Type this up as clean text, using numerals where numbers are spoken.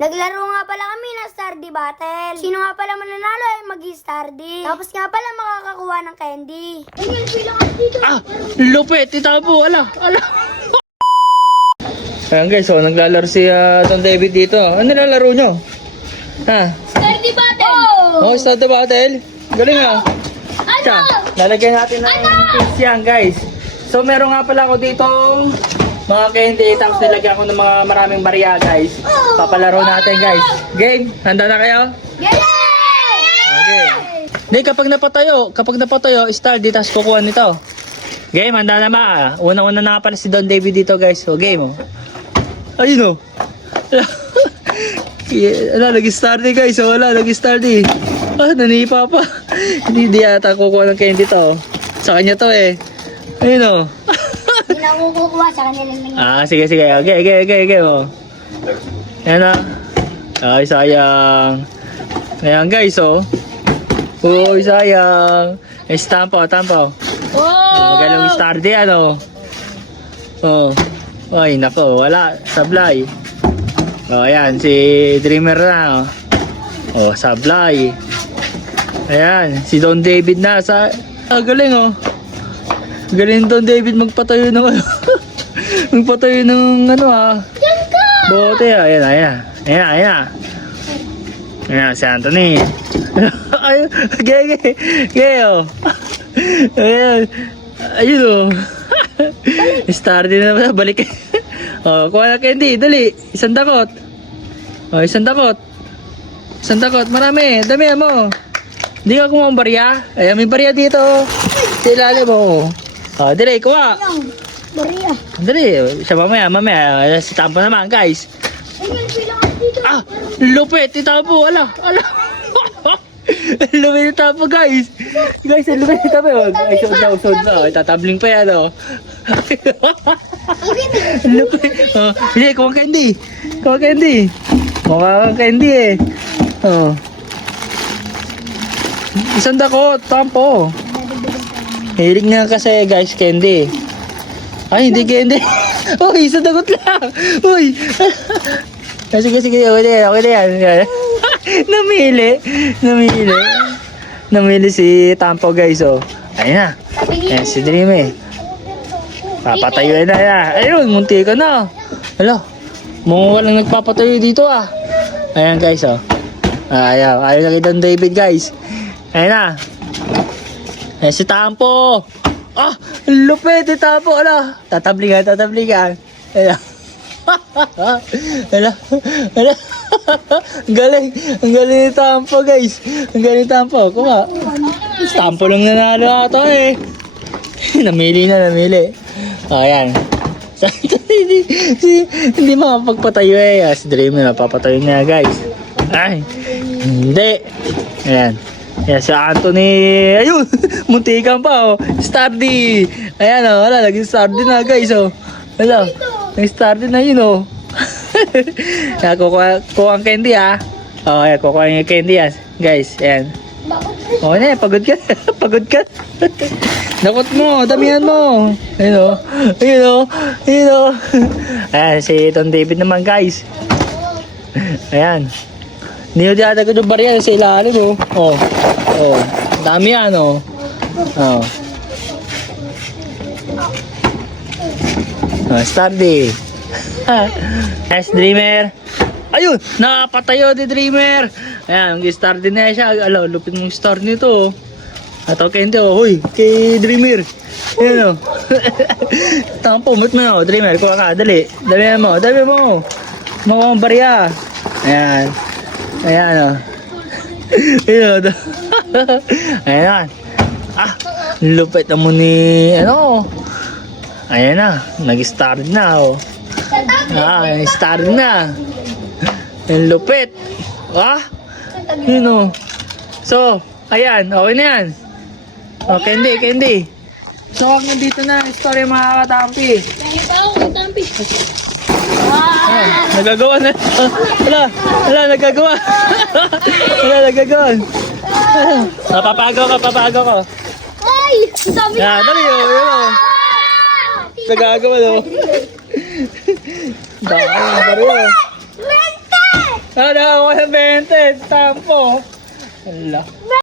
Naglaro nga pala kami ng Stardy Battle. Sino nga pala mananalo ay mag-Stardy. Tapos nga pala makakakuha ng candy. Ayun, bilang ako dito. Lupit, itabo, ala. Ayan guys, so naglalaro si Don David dito. Ano nilalaro nyo? Ha? Stardy Battle! Oh, Stardy Battle? Galing Tiyan, lalagyan natin ng tips yan guys. So meron nga pala ako ditong mga candy. Tapos nilagyan ko ng mga maraming barya guys. Papalaro natin guys. Game, handa na kayo? Okay. Hindi, kapag napatayo, Stardy, tapos kukuha nito. Game, handa na ba? Unang-una na nga pala si Don David dito guys. So game Ayun nag-Stardy guys. Wala, nag-Stardy. Nanipa pa. Hindi yata kukuha ng candy to. Sa kanya to Ayun Hindi na kukuha sa kanila lang. Sige. Okay. Ayan Ay, sayang. Ayan guys, Uy, sayang. Tampo. Magaling Stardy, Ay, nako, wala. Sablay. Ayan, si Dreamer na, sablay. Ayan, si Don David na galing, Galing Don David magpatayo ng magpatayo ng bote, ayan. Ayan, si Anthony. Ay, Ayan. Ayun Stardy na balik. Kuha na candy, dali. Isang dakot. Isang dakot, marami. Damihan mo. Hindi ka kumuha ng barya? Ayan, may barya dito. Sa ilalim mo. Dali, kuha. Maria. Dali, siya mamaya. Si Tampo naman, guys. Ayun, bilang ako dito. Lupit, itabo, ala. Lupit itabo, guys. Guys, lupit itabo. Ay, sod na. Tatabling pa yan, Lupit. Hindi, kuha candy. Kuha candy, Isang dakot, Tampo. Hilig nga kasi, guys, candy. Ay, hindi candy. Uy, isang dakot lang. Uy. Sige. Okay na yan. Namili si Tampo, guys, Ayun na. Ayan, si Dreamy. Papatayuin na yan. Ayun, munti ka na. Hala, mga walang nagpapatayo dito, Ayan, guys, Ayaw na kay Don David, guys. Ayan na. Ayan si Tampo. Lupit si Tampo. Ala, tatablingan. Ayan. Ala. Ang galing ni Tampo, guys. Kuha. Tampo lang nanalo ata Namili. Ayan. Hindi makapagpatayo Si Dreamer napapatayo niya, guys. Ay, hindi. Ayan. Si Anthony. Ayun, muntikan pa, Stardy. Ayan, wala, naging Stardy na, guys, Wala, naging Stardy na yun, kuha ang candy, ayan, kuha ang candy, guys, ayan. Pagod ka. Dakot mo, damihan mo. Ayun. Ayan, si Don David naman, guys. Ayan. Hindi na agad yung barya sa ilalim, dami yan, Stardy. Dreamer. Ayun, nakapatayo ni Dreamer. Ayan, Stardy na siya. Lupit mong star nito, Ataw candy, huy, kay Dreamer. Ayan, Tampo, umot mo, Dreamer, kuha ka, dali mo. Mawang barya. Ayan. Ayan, Ayan. Lupit mo ni, Ayan na, nag-start na, nag-start na. Ang lupit. So, ayan, okay na yan. Candy. So, hanggang dito na ang story, mga katampi. Nagagawa na. Wala, nagagawa. Papagaw ko. Ay! Sabi na! Dali, Nagagawa, Baka, Ano ako sa 20, tampo. Hala.